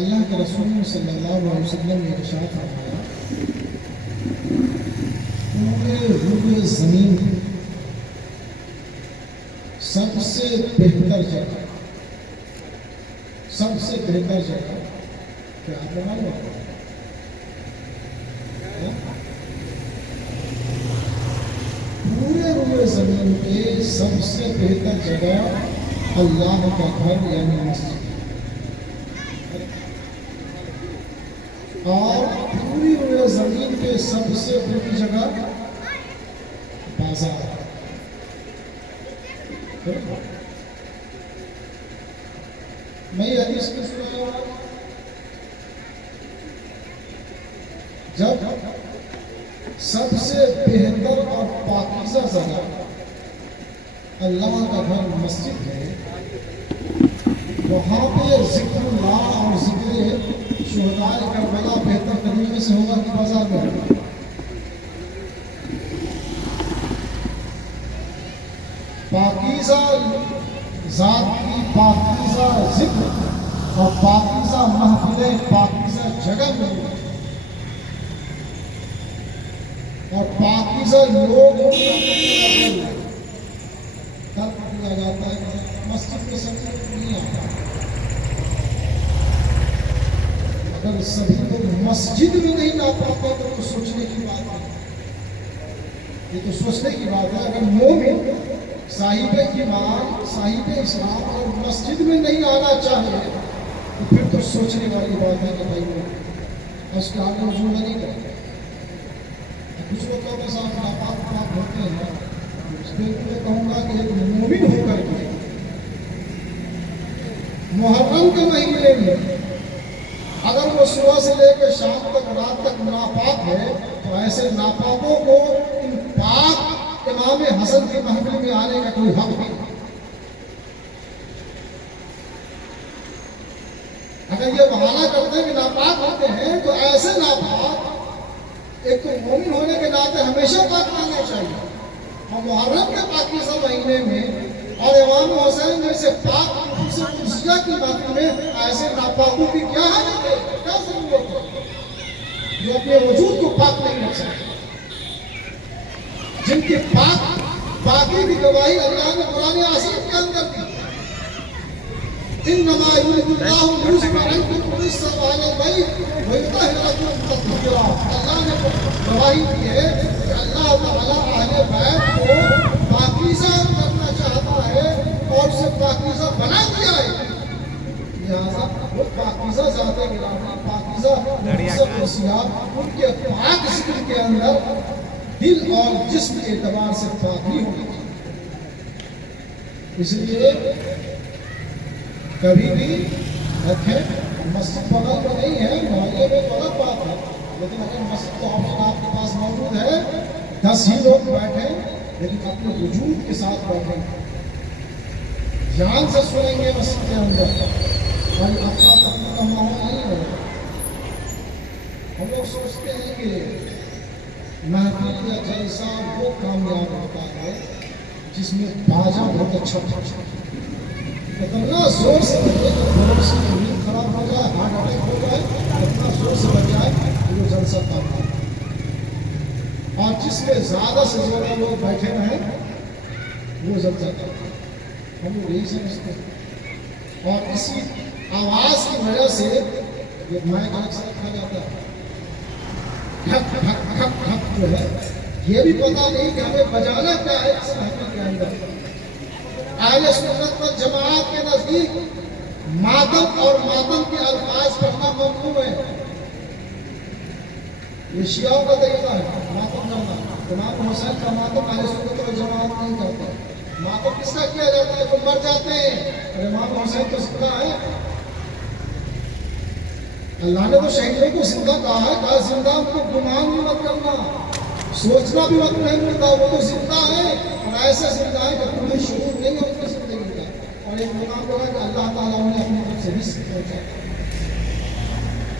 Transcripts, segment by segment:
اللہ کے رسول صلی اللہ علیہ وسلم نے ارشاد فرمایا پورے روئے زمین سب سے بہتر جگہ کیا آپ بنا لو پورے روئے زمین پہ سب سے بہتر جگہ اللہ کا گھر یعنی مسجد، اور پوری روئے زمین پہ سب سے بڑی جگہ بازار۔ میں یہ حدیث کی سنا جب سب سے بہتر اور پاکیزہ جگہ اللہ کا گھر مسجد ہے، وہاں پہ ذکر اللہ اور ذکر شہداء کربلا بہتر طریقے سے ہوگا کہ بازار میں ہوگا۔ پاکیزہ ذات کی پاکیزہ ذکر اور پاکیزہ محفلیں پاکیزہ جگہ میں اور پاکیزہ لوگ ترک کیا جاتا ہے، مسجد کے سمجھ نہیں آتا۔ اگر سبھی لوگ مسجد میں نہیں آ پاتے تو سوچنے کی بات ہے، یہ تو سوچنے کی بات ہے۔ اگر مومن صاحب ایمان صاحب اسلام اور مسجد میں نہیں آنا چاہے تو پھر تو سوچنے والی بات ہے کہ بھائی اس کے آگے وضو نہیں کرتے۔ کچھ لوگ تو ساتھ ناپاک ہوتے ہیں، اس پہ میں کہوں گا کہ ایک مومن ہو کر کے محرم کے مہینے میں اگر وہ صبح سے لے کے شام تک رات تک ناپاک ہے تو ایسے ناپاکوں کو ان پاک امام حسن کی محفل میں آنے کا کوئی حق نہیں۔ اگر یہ بہانہ کرتے ہیں کہ ناپاک ہوتے ہیں تو ایسے ناپاک ایک تو مومن ہونے کے ناطے ہمیشہ پاک رہنا چاہیے، اور محرم کے پاکیزہ مہینے میں اور امام حسین جیسے پاک قدسیہ کی محفل میں ایسے ناپاکوں کی کیا حاجت ہے، کیا ضرورت ہے جو اپنے وجود کو پاک نہیں رکھ سکتے، جن کی پاکی کی گواہی اللہ نے قرآن عظیم کے اندر دی۔ انما یرید اللہ لیذہب عنکم الرجس اہل البیت ویطہرکم تطہیرا۔ اللہ نے گواہی دی ہے کہ اللہ تعالیٰ اہل بیت کو پاکیزہ کرنا چاہتا ہے اور اسے پاکیزہ بنا دیا ہے، لہذا وہ پاکیزہ ذات الہی پاکیزہ خصوصیات ان کے پاک ذکر کے اندر دل اور جسم کے اعتبار سے پاکی ہونی چاہیے۔ اس لیے کبھی بھی رکھیں، مسجد بغل میں نہیں ہے، محلے میں تو الگ بات ہے، لیکن اگر مسجد کا آپشن آپ کے پاس موجود ہے، 10 ہی لوگ بیٹھیں لیکن اپنے وجود کے ساتھ بیٹھیں، جان سے سنیں گے مسجد کے اندر، اور افرا تفری کا ماحول نہیں ہوگا۔ ہم لوگ سوچتے ہیں کہ محفل یا جلسہ وہ کامیاب ہوتا ہے جس میں باجا بہت اچھا اتنا زور سے بجے کہ لوگوں سے نیند خراب ہو جائے، ہارٹ اٹیک ہو جائے، اتنا زور سے بجائے کہ وہ جلسہ کامیاب ہو، اور جس میں زیادہ سے زیادہ لوگ بیٹھے رہیں وہ جلسہ کامیاب ہو۔ ہم لوگ یہی سمجھتے ہیں، اور اسی آواز کی وجہ سے یہ مائک اکثر رکھا جاتا ہے، ٹھک ٹھک ٹھک ٹھک جو ہے، یہ بھی پتا نہیں کہ ہمیں بجانا کیا ہے اس محفل کے اندر۔ اہل سنت و جماعت کے نزدیک ماتم اور ماتم کے الفاظ پڑھنا ممنوع ہے، یہ شیعوں کا طریقہ ہے ماتم کرنا۔ امام حسین کا ماتم اہل سنت و جماعت نہیں کرتا۔ ماتم کس کا کیا جاتا ہے؟ جو مر جاتے ہیں، اور امام حسین تو زندہ ہے۔ اللہ نے تو شہیدوں کو زندہ کہا ہے، کہا زندہ ان کو گمان بھی مت کرنا، سوچنا بھی وقت نہیں ملتا، وہ تو زندہ ہے، اور ایسے زندہ ہے کہ کوئی شعور نہیں ہے ان کی زندگی کا، اور ایک مقام پر ہے کہ اللہ تعالیٰ انہیں اپنی طرف سے رزق پہنچاتا ہے۔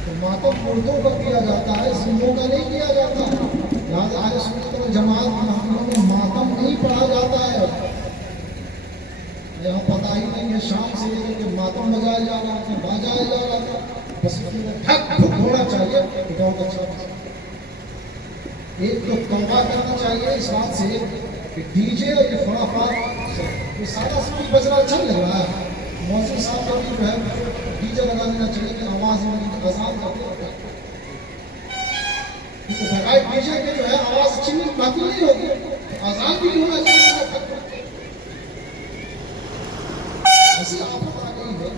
تو ماتم مردوں کا کیا جاتا ہے، زندوں کا نہیں کیا جاتا، لہٰذا اہل سنت و جماعت محفلوں میں ماتم نہیں پڑھا جاتا ہے۔ یہاں پتہ ہی نہیں ہے شام سے لے کے ماتم بجایا جا رہا تھا، بجایا جا رہا تھا، بس اس میں ٹھک ٹھک ہونا چاہیے تو بہت اچھا ہے۔ ایک تو توبہ کرنا چاہیے اس بات سے کہ ڈی جے اور یہ خرافات یہ سارا سب بجنا اچھا لگ رہا ہے، مؤذن صاحب کو بھی جو ہے ڈی جے لگا دینا چاہیے کہ آواز میں اذان کرتے رہتے بغیر ڈی جے کے جو ہے آواز اچھی نہیں باقی نہیں ہوگی، اذان بھی نہیں ہونا چاہیے۔ ایسی آفت آ گئی ہے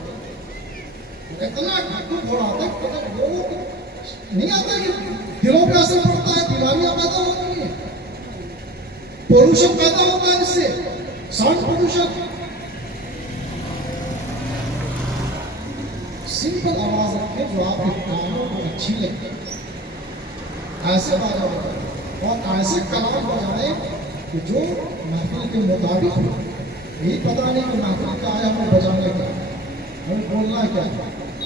اتنا دکھ ہو رہا تھا کہ لوگوں کو نہیں آتا کہ دلوں پہ اثر پڑتا ہے، بیماریاں پیدا ہوتی ہیں، پولوشن پیدا ہوتا ہے، اس سے ساؤنڈ پولوشن۔ سمپل آواز رکھیں جو آپ کے کانوں کو اچھی لگے، ایسے باجا بجائے اور ایسے کلام بجائے کہ جو محفل کے مطابق ہو۔ یہی پتہ نہیں کہ محفل کا آیا ہمیں بجانے کا، ہمیں بولنا کیا ہے،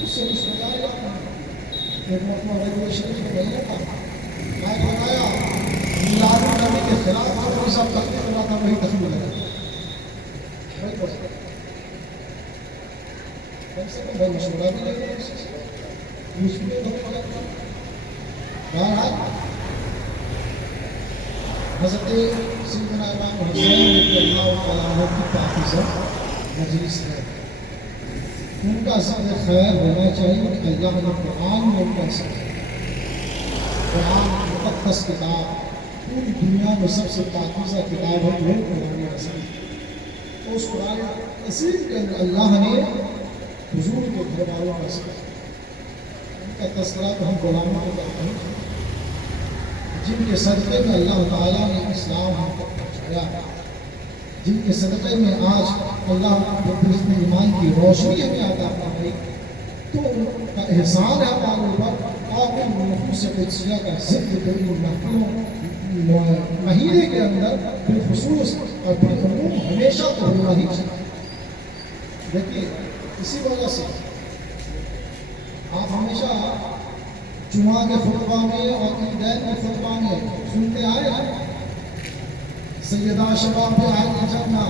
اس سے کچھ ہو جائے گا۔ ایک مرتبہ ریگولیشن میں نہیں تھا، میں بتایا میلاد النبی کے خلاف وہی سب تقریر کر رہا تھا، وہی تقریر لگا وہی پڑھتا کم سے کم بھائی مشورہ بھی لے رہے ہیں اس میں بہرحال حضرت سیدنا امام حسین رضی اللہ تعالیٰ عنہ کی پاکیزہ مجلس ہے، ان کا ذکر خیر ہونا چاہیے کہ اللہ نے قرآن میں ان کا ذکر، قرآن مقدس کتاب پوری دنیا میں سب سے پاکیزہ کتاب ہے وہ قرآن عظیم۔ تو اس قرآن عظیم کے اندر اللہ نے حضور کے گھر والوں کا ذکر، ان کا تذکرہ تو ہم غلاموں کو کرتے ہیں جن کے صدقے میں اللہ تعالیٰ نے اسلام ہم تک پہنچایا، جن کے صدقے میں آج اللہ نے ایمان کی روشنی ہمیں عطا فرمائی، تو ان کا احسان ہے ہمارے اوپر۔ اور ان نفوس قدسیہ کا ذکر محفلوں مہینے کے اندر بالخصوص اور بالعموم ہمیشہ تو ہونا ہی چاہیے۔ دیکھیے اسی وجہ سے آپ ہمیشہ جمعہ کے خطبہ میں اور عیدین کے خطبہ میں سنتے آئے ہیں سیدہ شباب اہل جنہ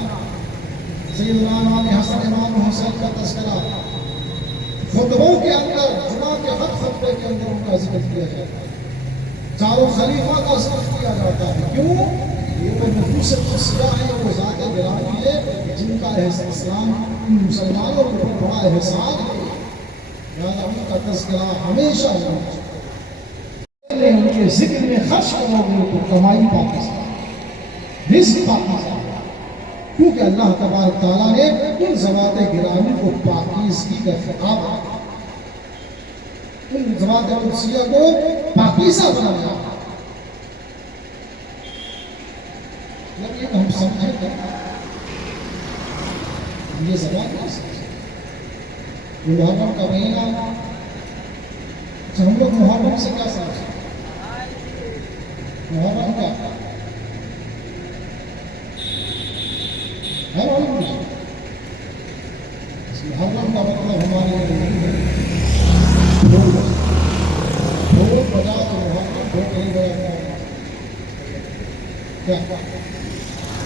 سیدنا امام حسن امام حسین کا تذکرہ، خطبوں کے اندر جمعہ کے ہر خطبے کے اندر ان کا ذکر کیا جاتا ہے، چاروں خلیفہ کا ذکر کیا جاتا ہے۔ کیوں؟ یہ وہ نفوس قدسیہ ہے، وہ ذات گرامی ہے جن کا اسلام مسلمانوں کو بڑا احسان ہے، لہذا ان کا تذکرہ ہمیشہ ہونا چاہیے۔ ان کے ذکر میں خرچ کرو گے تو کمائی پاکستان، رزق پاکستان، کیونکہ اللہ تبارک تعالیٰ نے ان ذوات گرامی کو پاکیزگی کا خطاب دیا، ان ذوات قدسیہ کو پاکیزہ بنایا۔ جب یہ ہم سمجھیں گے یہ زبان نہیں سمجھے محرم کا مہینہ، ہم لوگ محرم سے کیا سمجھیں؟ محرم کا محرم کا مطلب ہمارے ڈھول بجا تو محرم ڈھول نہیں بجا کیا؟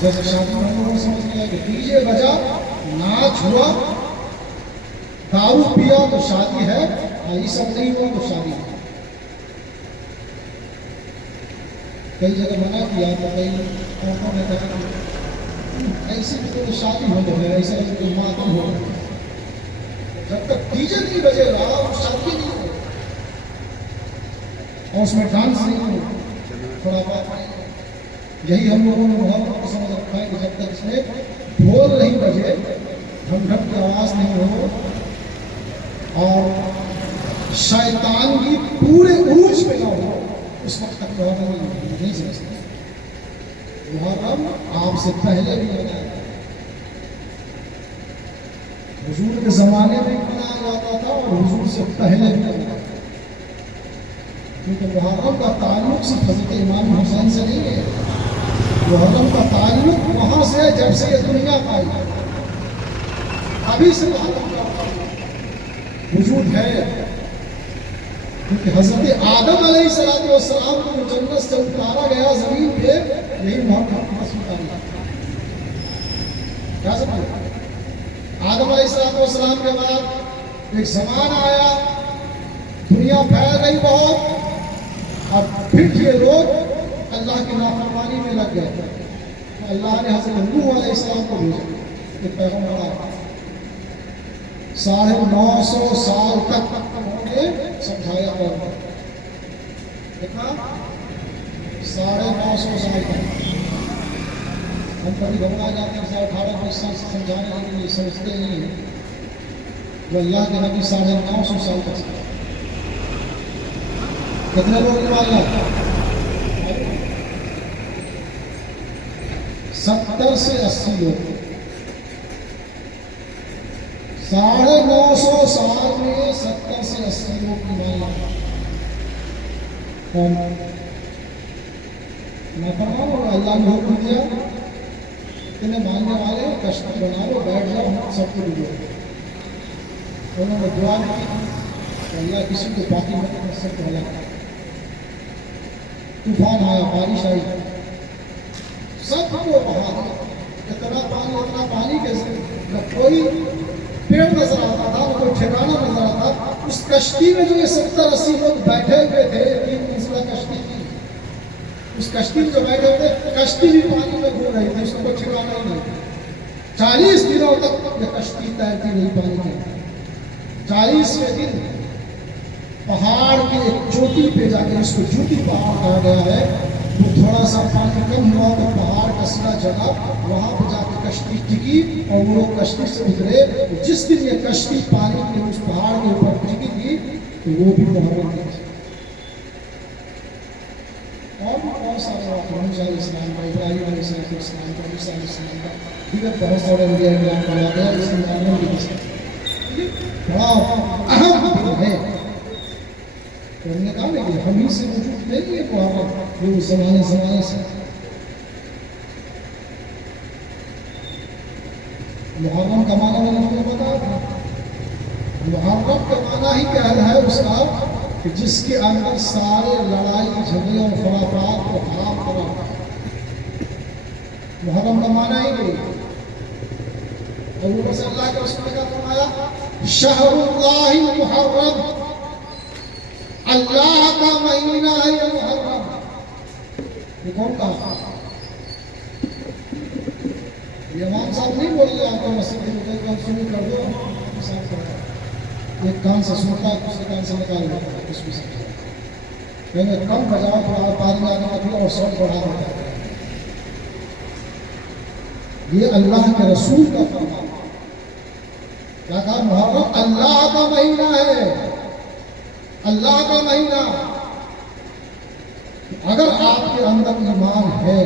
جیسے شادی میں ہم لوگ سمجھ گیا کہ ڈی جے بجا، ناچ ہوا، دارو پیا تو شادی ہے، یہ سب نہیں ہوا تو شادی ہے۔ کئی جگہ منع کیا تو کئی قوموں نے کہا کہ ایسی تو شادی ہو جائے، ایسا کوئی ماتم ہو جائے، جب تک ڈی جے نہیں بجے گا شادی نہیں ہو، اور اس میں ڈانس نہیں ہو، تھوڑا بات نہیں۔ یہی ہم لوگوں نے محرم کو سمجھ رکھا ہے کہ جب تک اس میں ڈھول نہیں بجے، ڈھم ڈھم کی آواز نہیں ہو، اور شیطان کی پورے عروج پہ نہ ہو، اس وقت تک محرم نہیں سمجھ سکتے۔ محرم آپ سے پہلے بھی منایا، حضور کے زمانے میں منایا جاتا تھا اور حضور سے پہلے بھی منایا، کیونکہ محرم کا تعلق صرف حضرت امام حسین سے نہیں ہے، محرم کا تعلق وہاں سے ہے جب سے یہ دنیا پائی، ابھی سے محرم کا وجود ہے، کیونکہ حضرت آدم علیہ السلام کو جنت سے اتارا گیا زمین پہ، یہی محرم کا اتارا کیا سمجھے؟ آدم علیہ السلام کے بعد ایک زمانہ آیا دنیا پھیل گئی بہت، اور پھر یہ لوگ اللہ کی نافرمانی میں لگ گئے. اللہ نے حضرت نوح علیہ السلام کو بھیجا، ایک پیغمبر آیا. 950 سال تک انہوں نے سمجھایا. اور کتنا؟ 950 سال تک. ہم کبھی گھبرا جاتے ہیں 18 سال سے سمجھانے کے لیے، سمجھتے نہیں ہیں. وہ اللہ کے نبی 950 سال تک سمجھا. کتنے لوگ ایمان لائے؟ 70 سے 80 لوگ. 950 سال میں 70 سے 80 لوگ ایمان لائے. کون؟ میں فرماؤں اللہ نے حکم دیا اتنے ماننے والے کشتی بنا لو، بیٹھ جاؤ، ہم سب کو ڈوبو. انہوں نے دعا کی کہ اللہ کسی کو باقی مت سب کو ہلاک. طوفان آیا، بارش آئی، سب کو بہا دیا. اتنا پانی کہ نہ کوئی پیڑ نظر آتا تھا، نہ کوئی ٹھکانا نظر آتا. اس کشتی میں جو یہ 70-80 لوگ بیٹھے ہوئے تھے، 3 منزلہ کشتی تھی. اس کشتی میں جو بیٹھے ہوئے تھے، کشتی بھی پانی میں گھوم رہی تھی، اس کو کوئی ٹھکانا ہی نہیں. 40 دنوں تک یہ کشتی تیرتی رہی پانی میں. 40ویں دن پہاڑ کے ایک چوٹی پہ جا کے، اس کو جوتی پہاڑ کہا گیا ہے، وہ تھوڑا سا پانی کم ہوا تو پہاڑ کا سرا جگہ، وہاں پہ جا کے کشتی ٹکی اور وہ لوگ کشتی سے اترے. جس دن یہ کشتی پانی کے اس پہاڑ کے اوپر ٹکی تھی تو وہ بھی محرم تھی. اور بھی بہت سارے محمد علیہ السلام کا، ابراہیم علیہ السلام کا، موسیٰ علیہ السلام کا، دیگر بہت سارے انبیاء کرام کا واقعہ اس میں معلوم بھی ہے. بڑا اہم دن ہے. تو ہم نے کہا نا کہ ہم ہی سے وجود نہیں ہے محرم، وہ زمانے سے. محرم کا معنی میں نے بتایا تھا. محرم کا معنی ہی کیا ہے اس کا کہ جس کے اندر سارے لڑائی جھگڑے اور خرافات کو حرام کرا. محرم کا معنی ہی نہیں. اور وہ صلی اللہ کے رسول کا فرمایا شہر اللہ المحرم، اللہ کا مہینہ ہے یہ محرم. یہ کون کہا؟ یہ امام صاحب نہیں بول رہے. آپ کو مسجد میں کام شروع کر دو، صاف کر دو. ایک کان سے سنتا ہے، دوسرے کان سے نکال دیتا ہے. اس میں سمجھا میں نے کم بجاؤ تو پانی آنے کا اور سب بڑھا دیتا ہے. یہ اللہ کے رسول کا فرمان. کیا کہا؟ محرم اللہ کا مہینہ ہے، اللہ کا مہینہ. اگر آپ کے اندر ایمان ہے،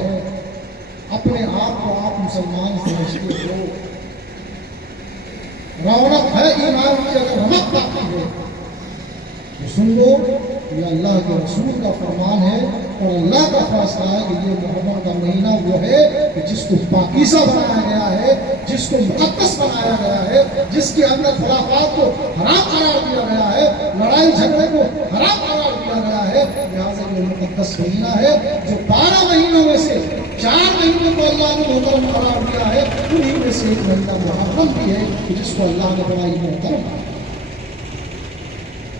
اپنے آپ کو آپ مسلمان سمجھتے ہو، رونق ہے ایمان کی، اگر رونق باقی ہے تو سن لو یہ اللہ کے رسول کا فرمان ہے اور اللہ کا فیصلہ ہے کہ یہ محرم کا مہینہ وہ ہے کہ جس کو پاکیزہ بنایا گیا ہے، جس کو مقدس بنایا گیا ہے، جس کے اندر خرافات کو حرام قرار دیا گیا ہے، لڑائی جھگڑے کو حرام قرار دیا گیا ہے. لہٰذا یہ مقدس مہینہ ہے جو 12 مہینوں میں سے 4 مہینوں کو اللہ نے محترم قرار دیا ہے. انہیں میں سے ایک مہینہ محرم بھی ہے کہ جس کو اللہ نے بڑا ہی محترم.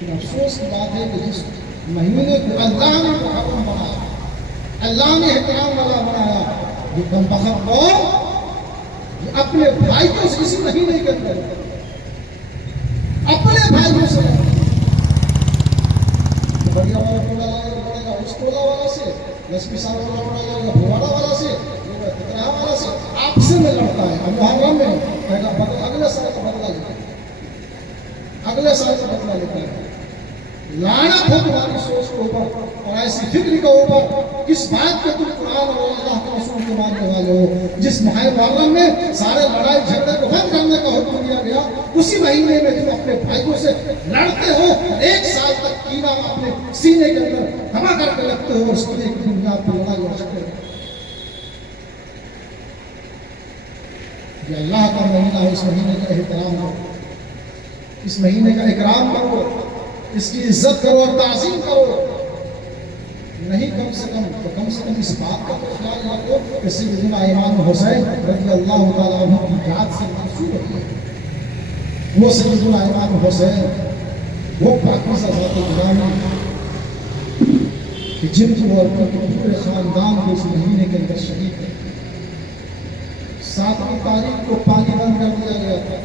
افسوس کی بات ہے کہ جس مہینے کو اللہ نے محرم بنایا، اللہ نے احترام والا بنایا، یہ کم بخت قوم اپنے بھائیوں سے اسی مہینے کے اندر اپنے بھائیوں سے بڑھیا والا ٹولہ لڑے گا اس ٹولہ والا سے، لسپی صاحب والا ٹولہ لڑے گا بھواڑا والا سے، فترہ والا سے، آپس میں لڑتا ہے. اب محرم میں کہے گا اگلے سال کا بدلہ لیتا ہے، اگلے سال کا بدلہ لیتا ہے. لعنت ہو تمہاری سوچ کے اوپر اور ایسی فکر کے اوپر کس بات کے تم قرآن اور اللہ کے رسول کو ماننے والے ہو. جس ماہ محرم میں سارے لڑائی جھگڑے کو بند کرنے کا حکم دیا گیا، اسی مہینے میں تم اپنے بھائیوں سے لڑتے ہو، 1 سال تک کینہ اپنے سینے کے اندر جمع کر کے رکھتے ہو، اس کی ایک بنیاد پر لڑائی اور جھگڑے. یہ اللہ کا مہینہ ہے، اس مہینے کا احترام کرو، اس مہینے کا اکرام کرو، اس کی عزت کرو اور تعظیم کرو. نہیں کم سے کم اس بات کا تو خیال رکھو کہ سیدنا امام حسین رضی اللہ تعالیٰ عنہ کی یاد سے منسوب ہے. وہ سیدنا امام حسین وہ پاکیزہ ذات گرامی کہ جن کو اور ان کے پورے خاندان کو اس مہینے کے اندر شہید ہے. 7ویں تاریخ کو پانی بند کر دیا گیا تھا.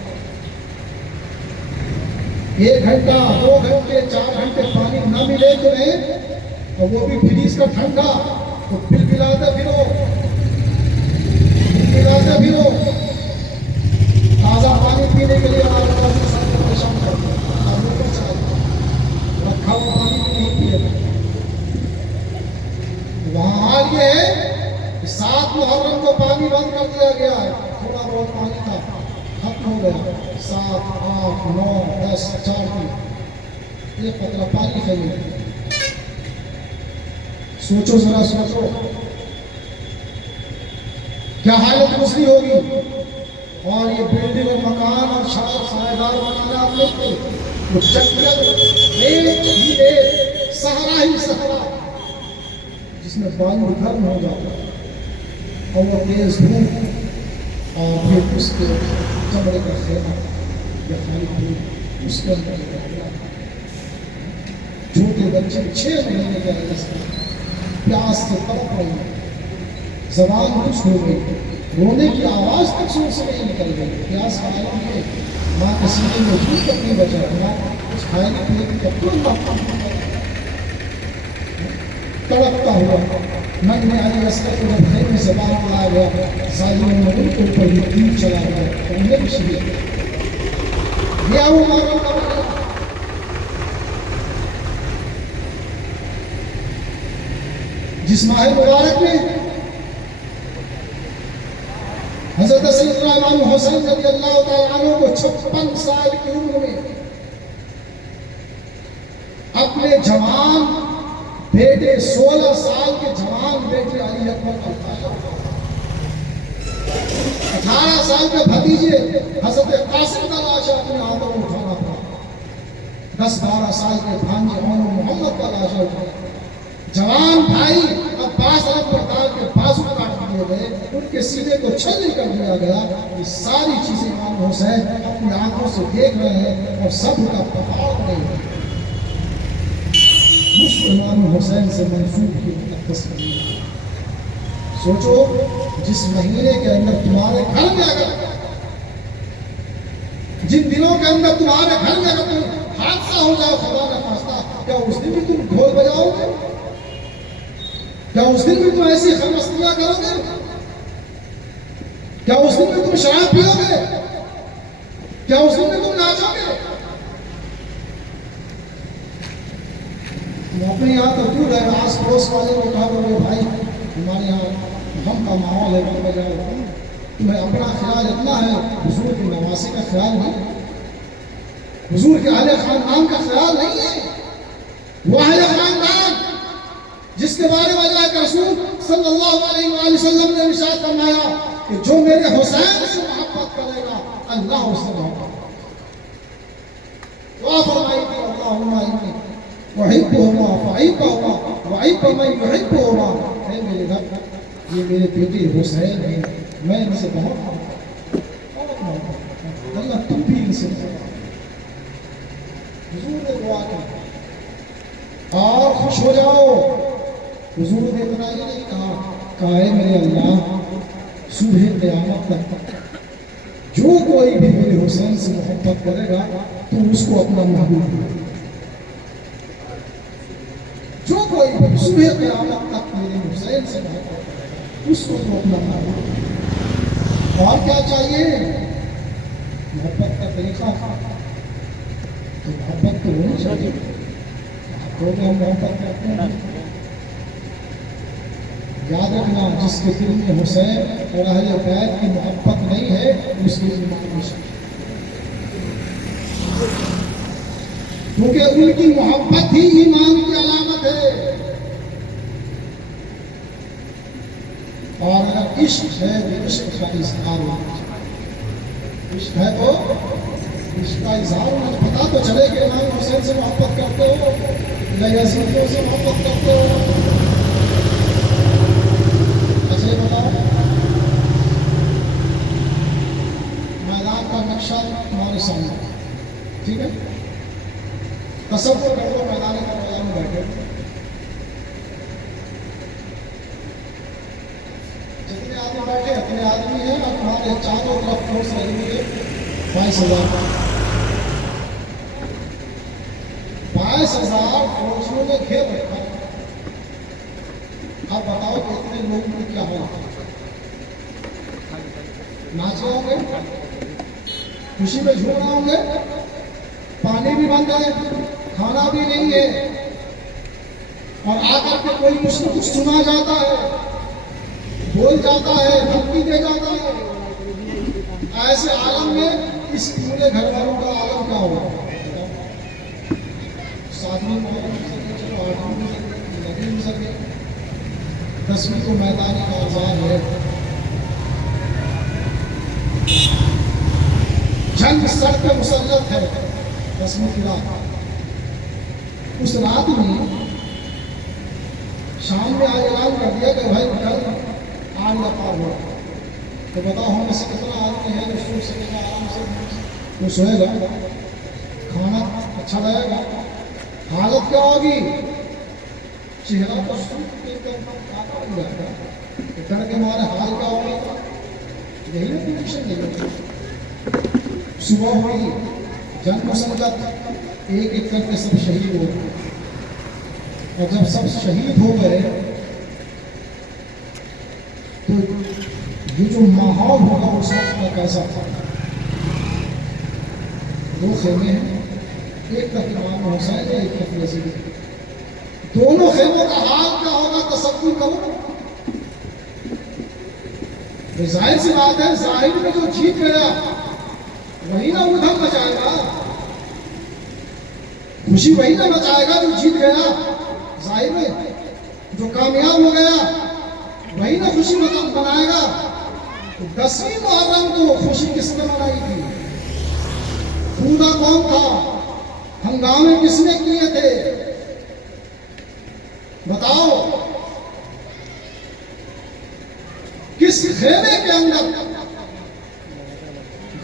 1 گھنٹہ 2 گھنٹے 4 گھنٹے پانی نہ ملے تمہیں اور وہ بھی فریز کا ٹھنڈا تو پھر پلاتے پھرو تازہ پانی پینے کے لیے پریشان کرتے رکھا ہوا پانی بھی نہیں پیے. وہاں حال یہ ہے کہ 7 محرم کو پانی بند کر دیا گیا ہے. تھوڑا بہت پانی تھا ختم ہو گیا. 7 8 9 10 4 کی ایک قطرہ پانی خرید. سوچو ذرا سوچو کیا حالت گزری ہوگی. اور یہ بلڈنگ اور مکان اور سائیدار مکانات نہیں تھے. وہ جنگل ایک سہارا ہی سہارا جس میں بالو گرم ہو جاتا اور وہ تیز دھوپ اور پھر اس کے چمڑے کا خیمہ یا خالی دھوپ اس کے اندر رہتا. چھوٹے بچے 6 مہینے کے رہے پیاس سے تڑپ رہے زبان کچھ ہو گئی. رونے کی آواز تک سن سے نہیں نکل گئی. پیاس کا عالم ہے. ماں کے سینے میں دودھ تک نہیں بچا. ماں کچھ کھانے پینے کی تک تڑپتا ہوا من میں آئی اسکر کو جب خیمے سے باہر لایا گیا. ظالموں نے ان کے اوپر یہ تیر چلا گیا تو انہیں بھی شہید گیا. وہ ماروں کا جس ماہ مبارک میں حضرت سیدنا امام حسین رضی اللہ تعالیٰ عنہ کو 56 سال کی عمر میں اپنے جوان بیٹے 16 سال کے جوان بیٹے علی اکبر کا خاصہ 18 سال کے بھتیجے حضرت قاسم کا لاشا اپنے ہاتھوں میں اٹھانا پڑا. 10-12 سال کے بھانجے عمر محمد کا لاشا اٹھانا. جوان بھائی عباس ڈال کے بازو کاٹ دیے گئے. ان کے سینے کو چھلنی کر دیا گیا. یہ ساری چیزیں امام حسین اپنی آنکھوں سے دیکھ رہے ہیں اور سب کا پہاڑ نہیں ہے. امام حسین سے منسوب کی تصویر. سوچو جس مہینے کے اندر تمہارے گھر میں اگر جن دنوں کے اندر تمہارے گھر میں اگر کوئی حادثہ ہو جائے خدا کا خواستہ کیا اس دن بھی تم ڈھول بجاؤ گے؟ کیا اس دن بھی تم ایسی خرمستیاں کرو گے؟ کیا اس دن بھی تم شراب پیو گے؟ کیا اس دن بھی تم ناچو گے؟ تم اپنے یہاں تو دور ہے. آس پڑوس والے کو کہا کرو بھائی ہمارے یہاں غم کا ماحول ہے ڈھول بجاؤ. تمہیں اپنا خیال اتنا ہے حضور کی نواسی کا خیال نہیں, حضور کے اہل خاندان کا خیال نہیں ہے. وہ اہل خاندان جس کے بارے میں اللہ کے رسول صلی اللہ علیہ وآلہ وسلم نے ارشاد فرمایا کہ جو میرے حسین سے محبت کرے گا اللہ اس سے محبت کرے گا. دعا فرمائی کہ اللہم انی احبہما فاحبہما واحب من یحبہما. اے میرے رب یہ میرے بیٹے حسین ہیں, میں ان سے بہت محبت کرتا. اللہ تم بھی ان سے حضور نے دعا کی اور خوش ہو جاؤ. حضور نے اتنا ہی نہیں کہا اے میرے اللہ صبح قیامت تک جو کوئی بھی میرے حسین سے محبت کرے گا تو اس کو اپنا محبوب بنا. جو کوئی بھی صبح قیامت تک میرے حسین سے محبت کرے گا اس کو تو اپنا محبوب بنا. اور کیا چاہیے؟ محبت کا طریقہ تو محبت تو ہونی چاہیے. تو ہم محبت کرتے ہیں. یاد رکھنا جس کے دل میں حسین اور اہل بیت کی محبت نہیں ہے اس کی ایمان نہیں, کیونکہ ان کی محبت ہی ایمان کی علامت ہے. اور اگر عشق ہے تو عشق کا اظہار ہونا چاہیے. عشق ہے تو عشق کا اظہار ہونا. پتا تو چلے کہ امام حسین سے محبت کرتے ہو یا یزیدیوں سے محبت کرتے ہو. ایسے بتاؤ میدان کا نقشہ تمہارے سامنے, ٹھیک ہے. تصور کر لو میدان کربلا میں بیٹھے، جتنے آدمی بیٹھے اتنے آدمی ہیں اور تمہارے چاروں طرف فورس لگی ہوئی ہے 22,000 22,000 فوجیوں نے گھیر رکھا ہے۔ اب بتاؤ کہ اتنے لوگوں کو کیا ہوا؟ ناچ رہے ہوں گے، خوشی میں جھوم رہے ہوں گے، پانی بھی بند ہے، کھانا بھی نہیں ہے، اور آ کر کے کوئی کچھ نہ کچھ سنا جاتا ہے، بول جاتا ہے، دھمکی دے جاتا ہے۔ ایسے عالم میں اس پورے گھر والوں کا عالم کیا ہوگا؟ 7ویں محرم مل سکے، چلو 8ویں مل سکے، 9ویں مل سکے، 10ویں کو میدانی کا آزاد ہے۔ جنگ سر پہ مسلط ہے 10ویں کی رات۔ اس رات میں شام میں آج اعلان کر دیا کہ بھائی کل آگ پار ہوا، تو بتاؤ ہم میں سے کتنا آدمی ہے جو سو سکے گا آرام سے؟ وہ سوئے گا، کھانا اچھا لگے گا، حالت کیا ہوگی؟ چہرہ تو سوکھ کے ہو جائے گا، ڈر کے مارے حال کیا ہوگا؟ یہی نا کنڈیشن نہیں ہوگی۔ صبح ہوئی، جنگ مسلط، ایک ایک کر کے سب شہید ہو گئے، اور جب سب شہید ہو گئے تو یہ جو ماحول ہوگا اس وقت کا کیسا تھا؟ 2 خیمے ہیں، ایک طرف امام حسین ہے، ایک طرف یزید ہے، دونوں خیموں کا حال کیا ہوگا تصور کرو۔ ظاہر سی بات ہے، ظاہر میں جو جیت گیا وہی نہ ادھم مچائے گا، خوشی وہی نہ مچائے گا جو جیت گیا۔ ظاہر میں جو کامیاب ہو گیا وہی نہ خوشی منائے گا۔ 10ویں محرم کو خوشی کس نے منائی تھی؟ پورا کون تھا؟ ہنگامے کس نے کیے تھے؟ بتاؤ کس خیمے کے اندر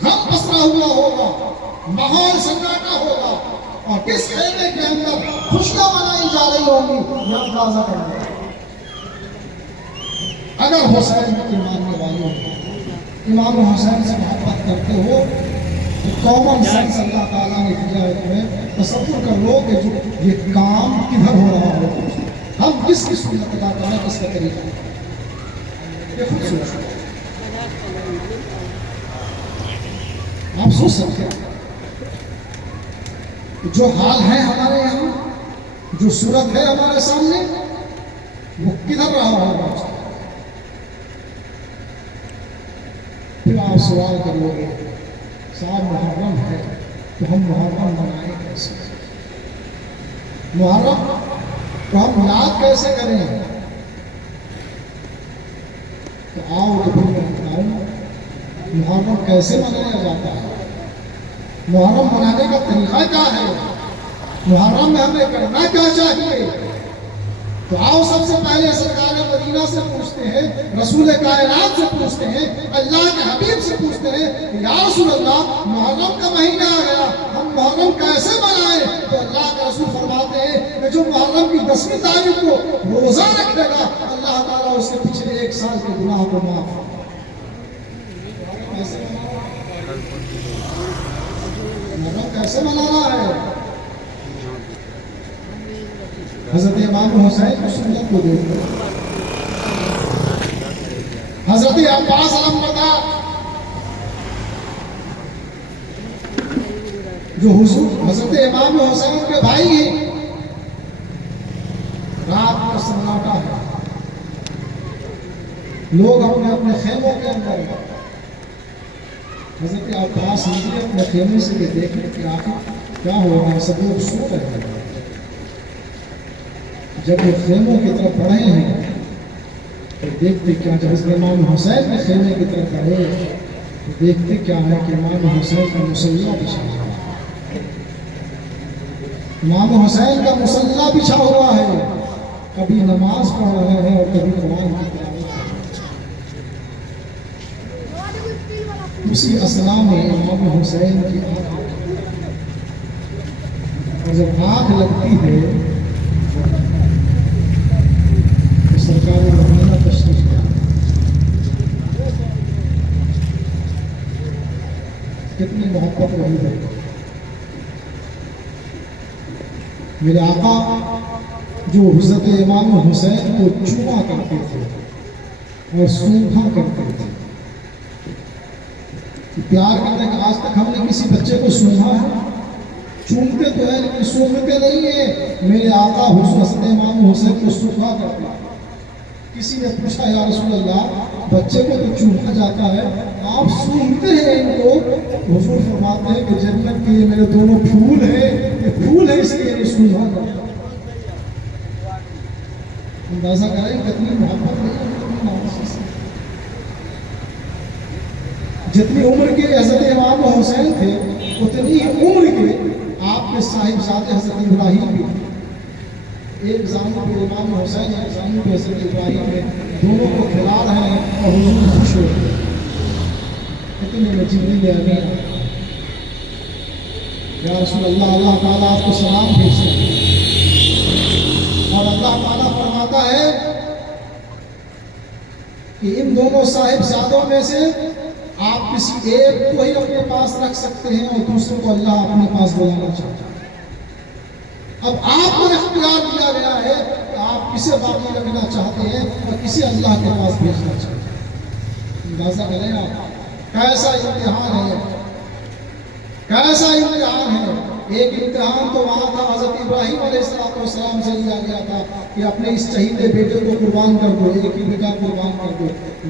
غم پسرا ہوا ہوگا، ماحول سناٹا ہوگا، اور کس خیمے کے اندر خوشیاں منائی جا رہی ہوں گی، یہ اندازہ کرنا۔ اگر حسین کی ماننے والوں امام حسین سے محبت کرتے ہو تو کامن سینس اللہ تعالیٰ نے دیا ہے تمہیں، تصور کر لو کہ جو یہ کام کدھر ہو رہا ہو، ہم کس کی سنت ادا کر رہے ہیں، کس کا طریقہ ہے، یہ خود سوچو۔ آپ سوچ سکتے ہیں جو حال ہے ہمارے یہاں، جو صورت ہے ہمارے سامنے، وہ کدھر رہا ہوگا؟ پھر آپ سوال کرو گے صاحب محرم ہے تو ہم محرم منائیں کیسے؟ محرم تو ہم یاد کیسے کریں؟ تو آؤ تو پھر میں بتاؤں محرم کیسے منایا جاتا ہے، محرم منانے کا طریقہ کیا ہے، محرم میں ہمیں کرنا کیا چاہیے۔ تو آؤ سب سے پہلے سرکار مدینہ سے پوچھتے ہیں، رسول کائنات سے پوچھتے ہیں، اللہ کے حبیب سے پوچھتے ہیں کہ یا رسول اللہ محرم کا مہینہ آ گیا، ہم محرم کیسے منائیں؟ تو اللہ کے رسول فرماتے ہیں کہ جو محرم کی 10ویں تاریخ کو روزہ رکھے گا اللہ تعالیٰ اس کے پچھلے 1 سال کے گناہ کو معاف کرے گا۔ محرم کیسے منانا ہے؟ حضرت امام حسین کی سنت کو دیکھو، حضرت عباس علمبردار جو حضرت امام حسین کے بھائی ہیں، رات کا سناٹا ہے، لوگ اپنے اپنے خیموں کے اندر ہیں، حضرت عباس نکلے اپنے خیمے سے دیکھنے کہ آخر کیا ہو رہا ہے، سب لوگ سو رہے ہیں۔ جب وہ خیموں کی طرف بڑھے ہیں تو دیکھتے کیا، جب حضرت امام حسین کے خیمے کی طرف بڑھے تو دیکھتے کیا ہے کہ امام حسین کا مصلح بچھا ہوا ہے، امام حسین کا مصلح بچھا ہوا ہے، کبھی نماز پڑھ رہے ہیں اور کبھی قرآن کی تلاوت کر رہے ہیں۔ اسی اثنا میں امام حسین کی اور جب آنکھ لگتی ہے تو سرکار مدینہ تشریف لے آتے ہیں۔ کتنی محبت رہی ہے میرے آقا جو حضرت امام حسین کو چوما کرتے تھے اور سونگھا کرتے تھے۔ پیار کرنے کا آج تک ہم نے کسی بچے کو سونگھا ہے؟ چومتے تو ہے لیکن سونگھتے نہیں ہیں۔ میرے آقا حضرت امام حسین کو سونگھا کرتے تھے۔ کسی نے پوچھا یا رسول اللہ بچے کو تو چوما جاتا ہے آپ سونگھتے ہیں ان کو؟ حضور فرماتے ہیں کہ جنت کے یہ میرے دونوں پھول ہیں، یہ پھول ہے اس لیے یہ سونگھا کرتا ہے۔ اندازہ کریں کتنی محبت ہے کتنی نوازش ہے۔ جتنی عمر کے حضرت امام حسین تھے اتنی عمر کے آپ کے صاحبزادے حضرت ابراہیم بھی تھے۔ ایک زانو پہ امام حسین ایک زانو پہ حضرت ابراہیم ہے، دونوں کو کھلا رہے ہیں اور حضور خوش ہو رہے ہیں۔ اتنے میں جبریل امین یا رسول اللہ اللہ تعالیٰ آپ کو سلام بھیجتے ہیں اور اللہ تعالیٰ فرماتا ہے کہ ان دونوں صاحبزادوں میں سے آپ کسی ایک کو ہی اپنے پاس رکھ سکتے ہیں اور دوسرے کو اللہ اپنے پاس بلانا چاہتا ہے۔ اب آپ کو اختیار دیا گیا ہے کہ آپ کسے باقی رکھنا چاہتے ہیں اور کسے اللہ کے پاس بھیجنا چاہتے ہیں۔ اندازہ کریں آپ کیسا امتحان ہے، کیسا امتحان ہے۔ ایک امتحان تو وہاں تھا حضرت ابراہیم علیہ السلام سے لیا گیا تھا کہ اپنے اس شہید بیٹے کو قربان کر دو، ایک ہی بیٹا قربان کر دو۔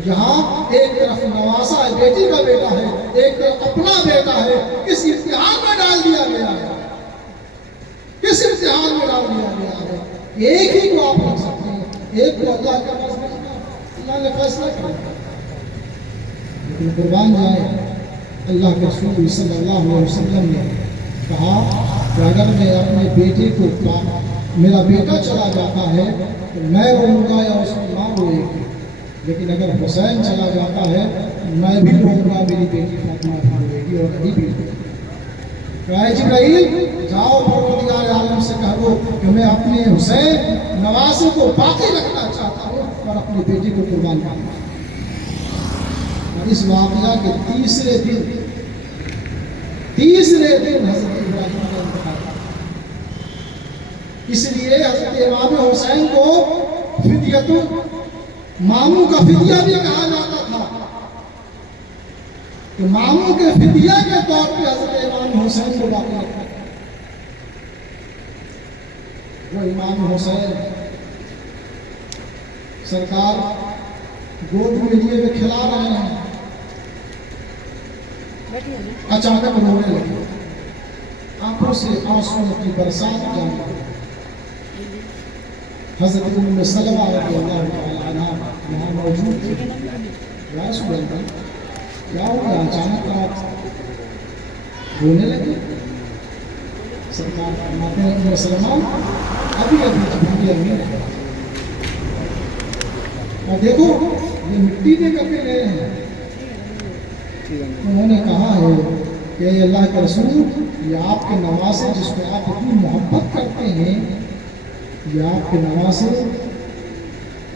یہاں ایک طرف نواسا ہے، بیٹی کا بیٹا ہے، ایک طرف اپنا بیٹا ہے۔ کس امتحان میں ڈال دیا گیا ہے، کس امتحان میں ڈال دیا گیا ہے۔ ایک ہی کو آپ رکھ سکتے ہیں، ایک کو اللہ کے پاس بھیجنا، اللہ نے فیصلہ کیا لیکن قربان جائے۔ اللہ کے رسول صلی اللہ علیہ وسلم نے کہا کہ اگر میں اپنے بیٹے کو میرا بیٹا چلا جاتا ہے تو میں روؤں گا یا اس کی ماں روئے گی، لیکن اگر حسین چلا جاتا ہے میں بھی روؤں گا، میری بیٹی فاطمہ بھی روئے گی اور ابھی بھی روئے گی۔ کہا جبرائیل جاؤ پروردگار عالم سے کہہ دو کہ میں اپنے حسین نواسے کو باقی رکھنا چاہتا ہوں اور اپنے بیٹے کو قربان کرنا۔ اس واقعہ کے تیسرے دن حضرت ابراہیم کا انتقال۔ اس لیے حضرت امام حسین کو فدیۃ ماموں کا فدیہ بھی کہا جاتا تھا کہ ماموں کے فدیہ کے طور پہ حضرت امام حسین کو باقی رکھا۔ وہ امام حسین سرکار گود میں لیے ہوئے کھلا رہے ہیں، اچانک رونے لگے، آنکھوں سے آنسوں کی برسات جاری ہوئی۔ حضرت ام سلمہ رضی اللہ تعالی عنہا وہاں موجود تھی۔ یا رسول اللہ کیا ہو گیا، اچانک آپ رونے لگے؟ سرکار فرماتے ہیں ام سلمہ ابھی جبریل امین ہے اور دیکھو یہ مٹی دے کر کے لے رہے ہیں۔ انہوں نے کہا ہے کہ اللہ کے رسول یہ آپ کے نواسے جس کو آپ اتنی محبت کرتے ہیں، یہ آپ کے نواسے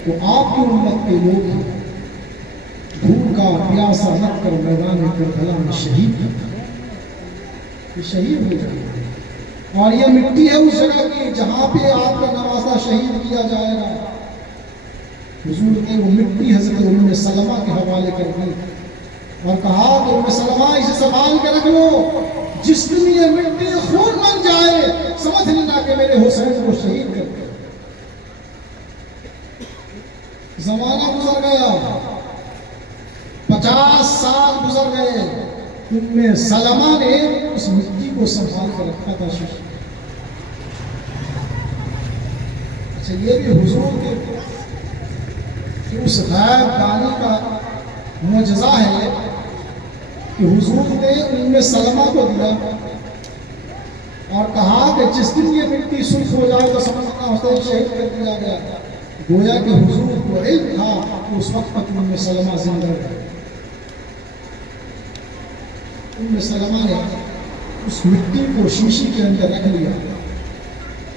وہ آپ کی امت کے لوگ ہیں، بھوکا پیاسا رکھ کر میدان کربلا میں شہید کرتا ہے، یہ شہید ہو جائے گا اور یہ مٹی ہے اس جگہ کی جہاں پہ آپ کا نواسا شہید کیا جائے گا۔ حضور نے وہ مٹی حضرت ام سلمہ کے حوالے کر دی اور کہا کہ ام سلمہ اسے سنبھال کے رکھ لو، جس دن یہ مٹی خون بن جائے سمجھ لینا کہ میرے حسین کو شہید کر دیا۔ زمانہ گزر گیا، 50 سال گزر گئے، ام سلمہ نے اس مٹی کو سنبھال کر رکھا تھا۔ اچھا یہ بھی حضور کے اس غیب دانی کا معجزہ ہے کہ حضور نے ام سلمہ کو دیا اور کہا کہ جس دن یہ مٹی سرخ ہو جائے تو سمجھنا حسین شہید کر دیا گیا۔ گویا کہ حضور کو علم تھا کہ اس وقت تک ام سلمہ زندہ ہے۔ ام سلمہ نے اس مٹی کو شیشی کے اندر رکھ لیا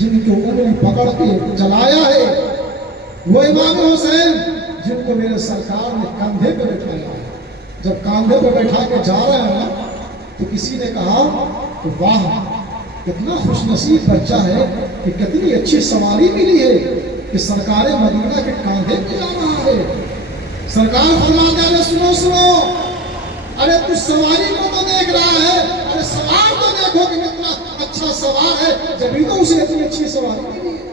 جن کو انہوں پکڑ کے جلایا ہے وہ امام حسین جن کو میرے سرکار نے کاندھے پہ بٹھایا ہے. جب کاندھے پہ بیٹھا کے جا رہے ہیں نا تو کسی نے کہا کہ واہ کتنا خوش نصیب بچہ ہے کہ کتنی اچھی سواری ملی ہے کہ سرکار مدینہ کے کاندھے پہ جا رہا ہے. سرکار فرماتے ہیں سنو سنو ارے تو سواری کو تو دیکھ رہا ہے, ارے سوار تو دیکھو کہ کتنا اچھا سوار ہے, جبھی تو اسے اتنی اچھی سواری ملی ہے.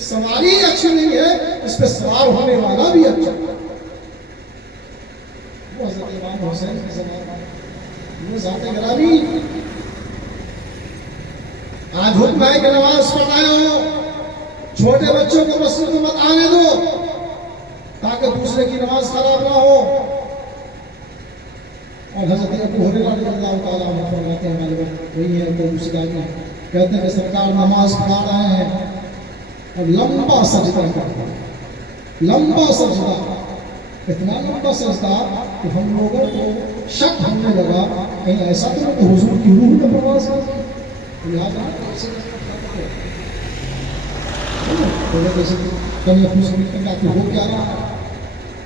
سواری اچھی نہیں ہے, اس پہ سوار ہونے والا بھی اچھا. وہ حضرت امام حسین کی زمانہ وہ ذات گرامی. آج حکم ہے کہ نماز پڑھائے ہو, چھوٹے بچوں کو مسجد میں مت آنے دو تاکہ دوسرے کی نماز خراب نہ ہو. اور حضرت ابو ہریرہ رضی اللہ تعالیٰ عنہ فرماتے ہیں, ہمارے وقت وہی ہے تو دوسرا کہتے ہیں کہ سرکار نماز پڑھا رہے ہیں اور لمبا سجدہ کرتا ہے, لمبا سجدہ, اتنا لمبا سجدہ کہ ہم لوگوں کو شک ہونے لگا کہیں ایسا تو نہیں حضور کی روح میں پرواز ہے. لہٰذا کل اپنی سمجھتے ہیں کہ وہ کیا رہا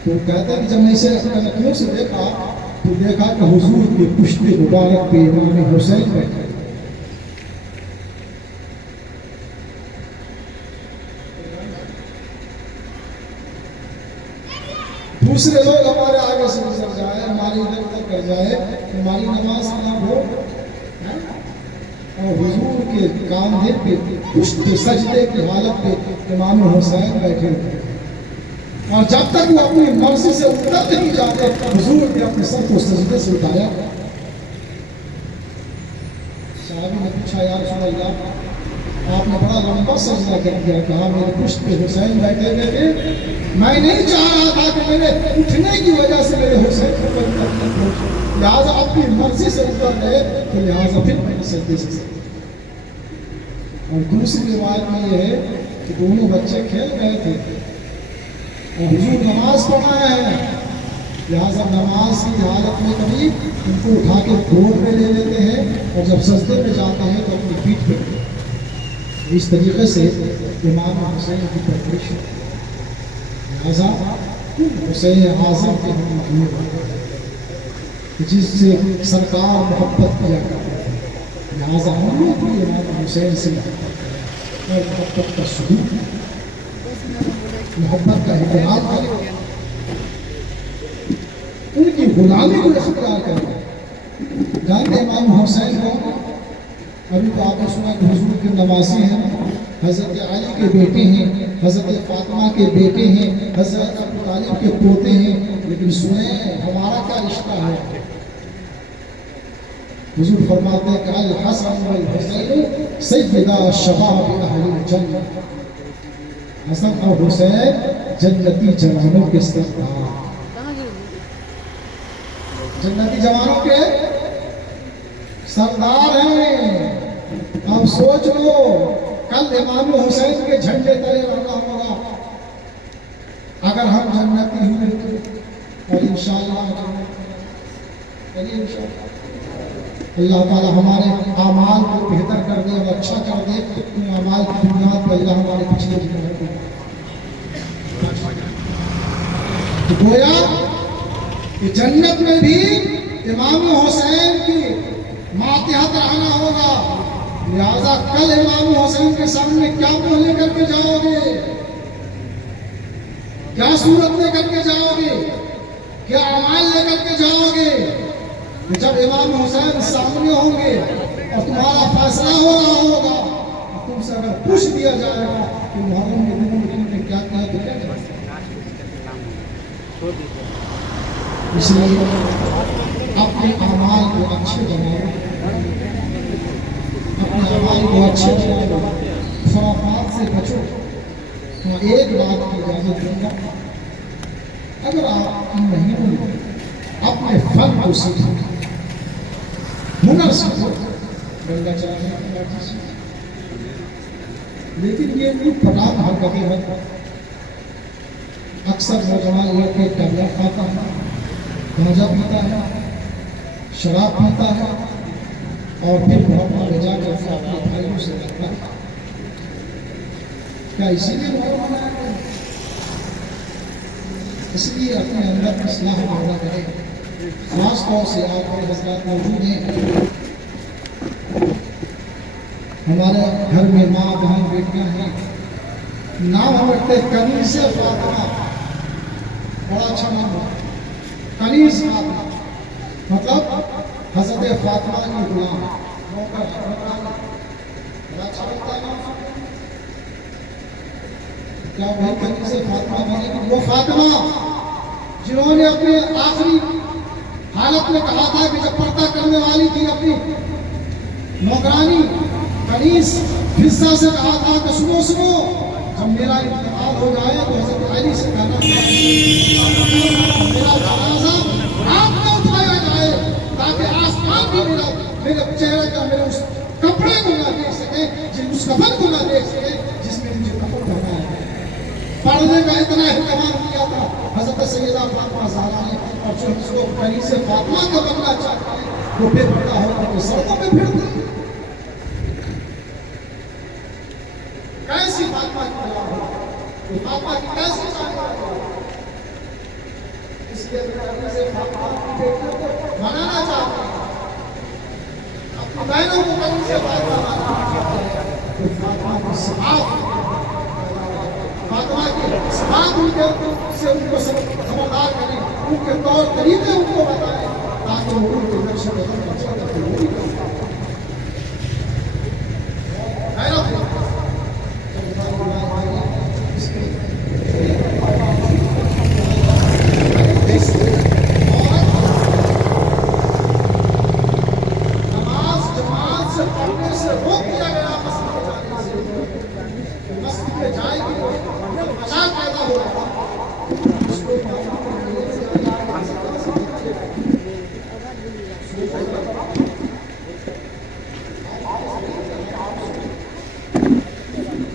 تو کہتا ہے کہ جب میں اسے اپنی سے دیکھا تو دیکھا کہ حضور کی پشت مبارک پہ امام حسین بیٹھے. دوسرے لوگ ہمارے آگے سے گزر جائے, ہماری ادھر ادھر کر جائے, ہماری نماز نہ ہو, اور حضور کے کاندھے پہ پشت سجدے کی حالت پہ امام حسین بیٹھے ہوئے, اور جب تک وہ اپنی مرضی سے اتر نہیں جاتے حضور نے اپنے سر کو سجدے سے اٹھایا. صحابی نے پوچھا یا رسول اللہ آپ نے بڑا لمبا سجدہ کر دیا, کہا میرے پشت پہ حسین بیٹھے ہوئے تھے, میں نہیں چاہ رہا تھا کہ میرے اٹھنے کی وجہ سے میرے حسین کو کوئی تکلیف ہو, لہٰذا اپنی مرضی سے اتر گئے تو لہٰذا پھر میں نے سجدے سے. اور دوسری روایت میں یہ ہے کہ دونوں بچے کھیل رہے تھے اور حضور نماز پڑھا ہے, لہٰذا نماز کی حالت میں کبھی ان کو اٹھا کے گود میں لے لیتے ہیں اور جب سجدے میں جاتے ہیں تو اپنی پیٹھ پہ. اس طریقے سے امام حسین کی پرورش ہے. لہٰذا حسین اعظم کے ہم محبوب جس سے سرکار محبت کیا کرتے ہیں, لہٰذا ہم لوگ بھی امام حسین سے اور محبت کا سلوک محبت کا احترام کریں, ان کی غلامی کو اختیار کریں. جانتے امام حسین کو ابھی تو آپ نے سنا کہ حضور کے نوازے ہیں, حضرت علی کے بیٹے ہیں, حضرت فاطمہ کے بیٹے ہیں, حضرت ابو طالب کے پوتے ہیں, لیکن سنیں ہمارا کیا رشتہ ہے. حضور فرماتے ہیں کہ الحسن والحسین سیدہ شباب اہل الجنہ, حسن اور حسین جنتی جوانوں کے سردار, جنتی جوانوں کے سردار ہیں. اب سوچ لو کل امام حسین کے جھنڈے تلے رہنا ہوگا اگر ہم جنتی ہوئے تو, اور انشاءاللہ اللہ تعالی ہمارے اعمال کو بہتر کر دے اور اچھا کر دے. ان اعمال کی بنیاد پر اللہ ہمارے پچھلے جنوں کو گویا کہ جنت میں بھی امام حسین کی ماتحت رہنا ہوگا. لہذا کل امام حسین کے سامنے کیا منہ لے کر کے جاؤ گے, کیا صورت لے کر کے جاؤ گے, کیا اعمال لے کر کے جاؤ گے کہ جب امام حسین سامنے ہوں گے اور تمہارا فیصلہ ہو رہا ہوگا اور تم سے اگر پوچھ دیا جائے گا کہ محرم کے دنوں میں تم نے کیا کیا تو کیا کریں. اس لیے اپنے اعمال کو اچھے بناؤ, اپنے اعمال کو اچھے بناؤ, خرافات سے بچو. میں ایک بات کی اجازت دوں گا, اگر آپ ان مہینوں میں اپنے فن کو سیکھو, ہنر سیکھو, گنگا چلانے کی بات سیکھو, لیکن یہ کوئی پٹاخ حرکتیں مت. اکثر نوجوان لڑکے ڈنگا کھاتا ہے, گانجا پیتا ہے, شراب پیتا ہے, اور پھر محرم میں جا کر اپنے بھائیوں سے لگتا ہے. کیا اسی لیے محرم منایا گیا؟ اس لیے اپنے اندر اصلاح پیدا کریں. خاص طور سے آپ بڑے حضرات موجود ہیں، ہمارے گھر میں ماں بہن بیٹیاں ہیں، نام ہم رکھتے کنیز فاطمہ، بڑا اچھا نام ہے کنیز فاطمہ، مطلب حضرت فاطمہ کی غلام، بڑا اچھا لگتا ہے نام. کیا وہی کنیز فاطمہ بنے گی؟ وہ فاطمہ جنہوں نے اپنے آخری حالت میں کہا تھا کہ جب پردہ کرنے والی تھی اپنی نوکرانی کنیز حصہ سے کہا تھا کہ سنو سنو، جب میرا انتقال ہو جائے تو حضرت علی سے کہنا میرا جنازہ آپ میں اٹھایا جائے تاکہ آسمان بھی میرے چہرے کا میرے اس کپڑے کو نہ دیکھ سکے، اس کفن کو نہ دیکھ سکے جس میں مجھے کفن کرنا ہے. پڑھنے کا اتنا اہتمام کیا تھا حضرت سیدہ فاطمہ زہرا نے. اور جو اس کو کنیز فاطمہ کا بننا چاہتے ہیں وہ پھر بڑا ہو کر سڑکوں پہ پھرتے ہیں. کیسی فاطمہ کی طرح ہو، فاطمہ کی کیسی چاہتے ہیں؟ اس لیے کنیز فاطمہ کی بیٹیوں کو بنانا چاہتے ہیں، اپنی بہنوں کو کنیز فاطمہ بنانا چاہتے ہیں. فاطمہ کی صفات، فاطمہ کی صفات ان کے سے ان کو خبردار کریں، ان کے طور طریقے ان کو بتائیں تاکہ وہ ان کے نقش قدم پر چل کر پوری کریں. نماز جماعت سے پڑھنے سے روک دیا گیا مسجد میں جائے گی مزاق پیدا ہو رہا ہے.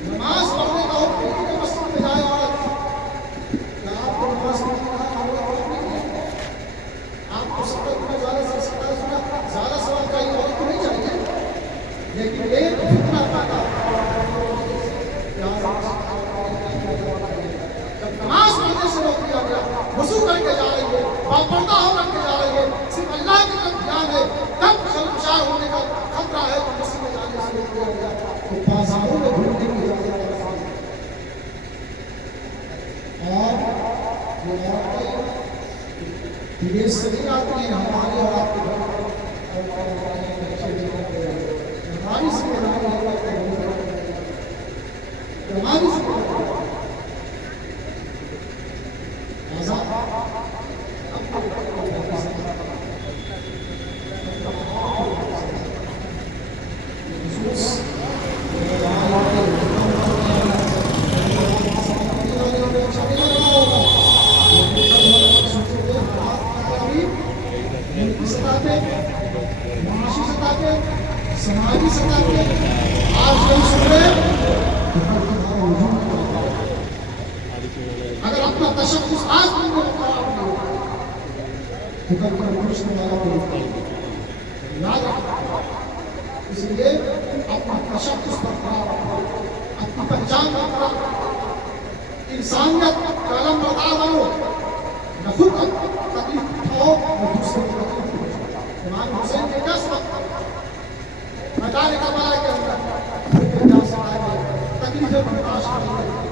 نماز پڑھنے کا حکم ہے کہ مسجد میں جائے عورت. کیا آپ کو نماز پڑھنے کا آپ کو سبق میں زیادہ سوال چاہیے، عورت کو نہیں چاہیے، لیکن ایک فتنہ پیدا جب نماز پڑھنے سے روک دیا گیا، وضو کر کے جا رہی ہے، باپردہ ہو کر کے جا رہی ہے، صرف اللہ کی طرف دھیان ہے، تب شرمسار ہونے کا خطرہ ہے کہ مسجد میں جانے سے روک دیا گیا تو بازاروں میں گھومنے کی اجازت ہے. اور یہ عورتیں بدیش سے نہیں آتی ہیں ہمارے اور آپ کے گھر ہماری سے ہماری سے معاشی سطح پہ، سماجی سطح پہ آج نہیں سن رہے. اگر اپنا تشخص آج بھی خراب نہیں ہوگا تو کل کا پوچھنے والا کوئی یاد رکھنا. اس لیے اپنا تشخص برقرار رکھو، اپنی پہچان برقرار رکھو، انسانیت کا علم بردار بنو، نہ خود تکلیف اٹھاؤ نہ دوسرے کو تکلیف پہنچاؤ. امام حسین کے کیا سبق میدان کربلا کے اندر کیا سکھایا گیا؟ تکلیفیں برداشت کریں.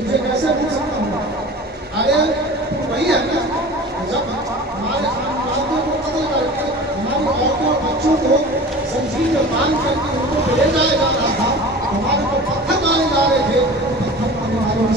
تجھے کیسے بھول سکتا ہوں؟ ارے وہی ہے نا، جب ہمارے خاندانوں کو قتل کر کے ہماری عورتوں اور بچوں کو زنجیر میں باندھ کر کے ان کو لے جایا جا رہا تھا، ہمارے کو پتھر مارے جا رہے تھے، پتھر مارنے والوں نے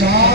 4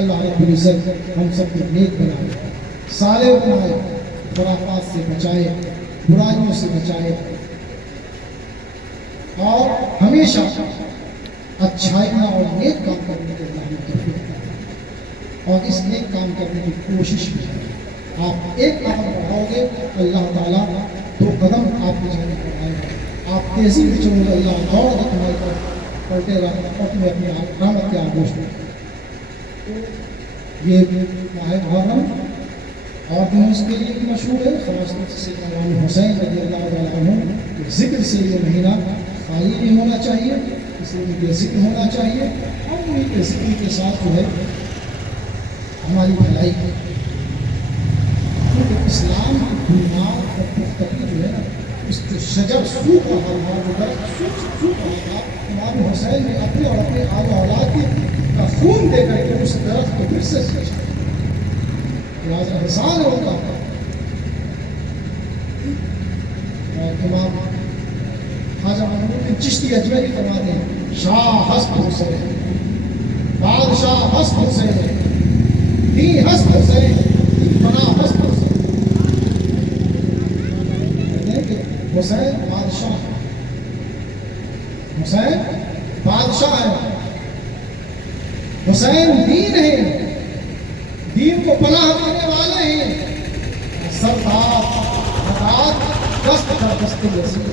اللہ رب العزت ہم سب کو نیک بنائے، صالح بنائے، خرافات سے بچائے، برائیوں سے بچائے، اور ہمیشہ اچھائیاں اور نیک کام کرنے کے اللہ ہمیں توفیق دے، اور اس نیک کام کرنے کی کوشش بھی کریں۔ آپ ایک قدم بڑھاؤ گے، اللہ تعالیٰ 2 قدم آپ کی جانب بڑھائے گا۔ آپ تیزی میں چلو گے، اللہ دوڑ کے تمہاری طرف پلٹے گا اور تمہیں اپنی رحمت کے آغوش میں۔ یہ ماہ محرم اور دنوں کے لیے بھی مشہور ہے، خاص طور سے سیدنا امام حسین رضی اللہ تعالیٰ عنہ کے ذکر سے یہ مہینہ خالی نہیں ہونا چاہیے، اس لیے ان کے ذکر ہونا چاہیے، اور انہیں کے ذکر کے ساتھ جو ہے ہماری بھلائی کی، کیونکہ اسلام کی بنیاد اور پختگی جو ہے نا، اس کے شجر سوکھ رہا تھا، وہ درخت سوکھ رہا تھا، امام حسین نے اپنے اور اپنے آل و اولاد کا خون دے کر کے اس درخت کو پھر سے سجا، لہٰذا احسان ہوتا ہے۔ اور امام خواجہ معین الدین چشتی اجمیری فرماتے ہیں، شاہ ہست حسین، بادشاہ ہست حسین، دی ہست حسین، فنا ہست حسین۔ کہتے ہیں کہ حسین بادشاہ ہے، حسین بادشاہ ہے، حسین دین ہے، دین کو پناہ دینے والے ہیں، سردار حضرات دست کا دست یزید۔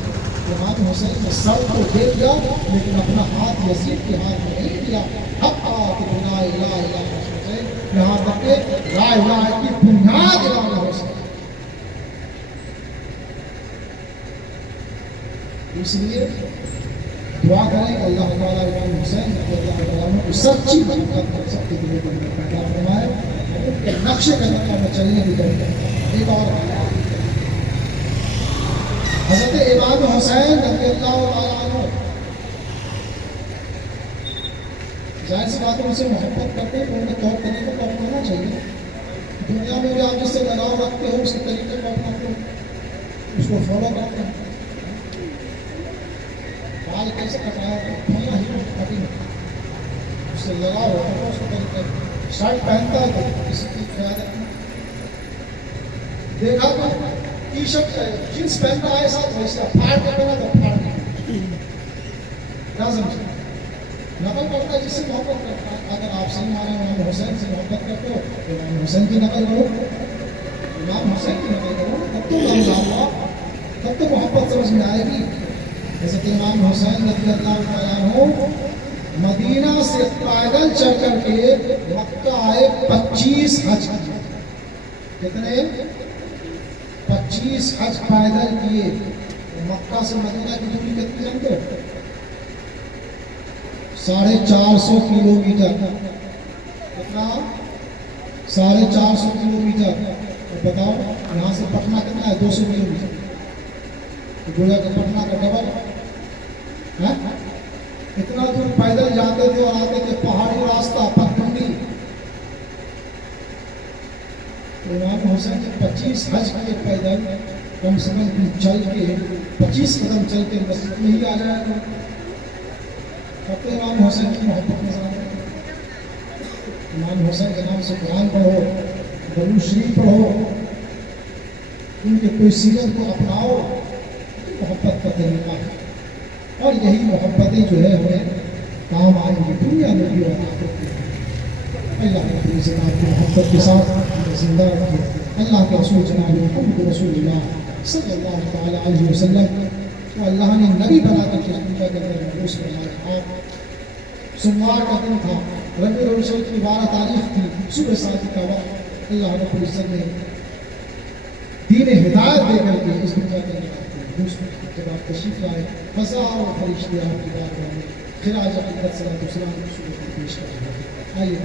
امام حسین نے سر کو دے دیا لیکن اپنا ہاتھ یزید کے ہاتھ میں نہیں دیا، حتیٰ کہ لا الہ الا اللہ، یہاں تک کہ لا الہ کی بنیاد امام حسین۔ اس لیے دعا کریں کہ اللہ تعالیٰ امام حسین رضی اللہ تعالیٰ کو سچی محبت کر سب کے دلوں کے اندر پیدا فرمائے، اور ان کے نقش قدم میں چلنے کی ضرورت۔ ایک اور حضرت امام حسین رضی اللہ تعالیٰ عنہ، ظاہر سی بات ہے ان سے محبت کرتے ہیں، ان کے طور طریقے کو اپنانا چاہیے۔ دنیا میں بھی آپ جس سے لگاؤ رکھتے ہو اس کے طریقے کو اپناتے ہو، اس کو فالو کرتے ہیں۔ بال کیسے کٹایا کھلا ہی کٹنگ، اس سے لگاؤ ہوتا ہے اس کے طریقے۔ شرٹ پہنتا ہے تو کسی کی قیادت میں دیکھا تو ٹی شرٹ جینس پہنتا ہے ساتھ ویسے پھاڑ کے پہنا تو پھاڑ کے، کیا سمجھے؟ نقل کرتا ہے جس سے محبت کرتا ہے۔ اگر آپ صحیح معنی میں امام حسین سے محبت کرتے ہو تو امام حسین کی نقل کرو، امام حسین کی نقل کرو، تب تو اللہ، تب تو محبت سمجھ میں آئے گی۔ جیسے کہ امام حسین رضی اللہ تعالیٰ عنہ مدینہ سے پیدل چل کر کے مکہ آئے، 25 حج کیے۔ کتنے؟ 25 حج پیدل کیے۔ مکہ سے مدینہ کی دوری کتنی جانتے ہو؟ 450 کلومیٹر۔ کتنا؟ 450 کلومیٹر۔ اور بتاؤ یہاں سے پٹنہ کتنا ہے؟ 200 کلومیٹر۔ گویا کہ پٹنہ کا ڈبل ہے۔ اتنا دور پیدل جاتے تھے اور آتے تھے، پہاڑی راستہ، پگڈنڈی۔ امام حسین نے 25 حج کیے پیدل، کم سے کم چل کے 25 قدم چل کے مسجد میں ہی آ جائے گا۔ تب تو امام حسین کی محبت نظر آتی ہے۔ امام حسین کے نام سے قرآن پڑھو، درود شریف پڑھو، ان کے کوئی سیرت کو اپناؤ، محبت کا طریقہ ہے۔ اور یہی محبتیں جو ہے ہمیں کام آئیں گی دنیا میں بھی اور آخرت میں بھی۔ اللہ کے عزت آپ کی محبت کے ساتھ ہمیں زندہ رکھے۔ اللہ کے رسول جناب محمد رسول اللہ صلی اللہ تعالیٰ علیہ وسلم کو اللہ نے نبی بنا کر کے دنیا کے اندر مبعوث فرمایا۔ اور سوموار کا دن تھا، ربیع الاول کی 12 تاریخ تھی، صبح صادق کا وقت، اللہ رب العزت نے دین ہدایت دے کر کے اس دنیا کے اندر جب آپ تشریف لائے، ہزاروں فرشتے آپ کی بارگاہ میں خراج عقیدت صلاۃ و سلام پیش کر رہے ہیں۔ آئیے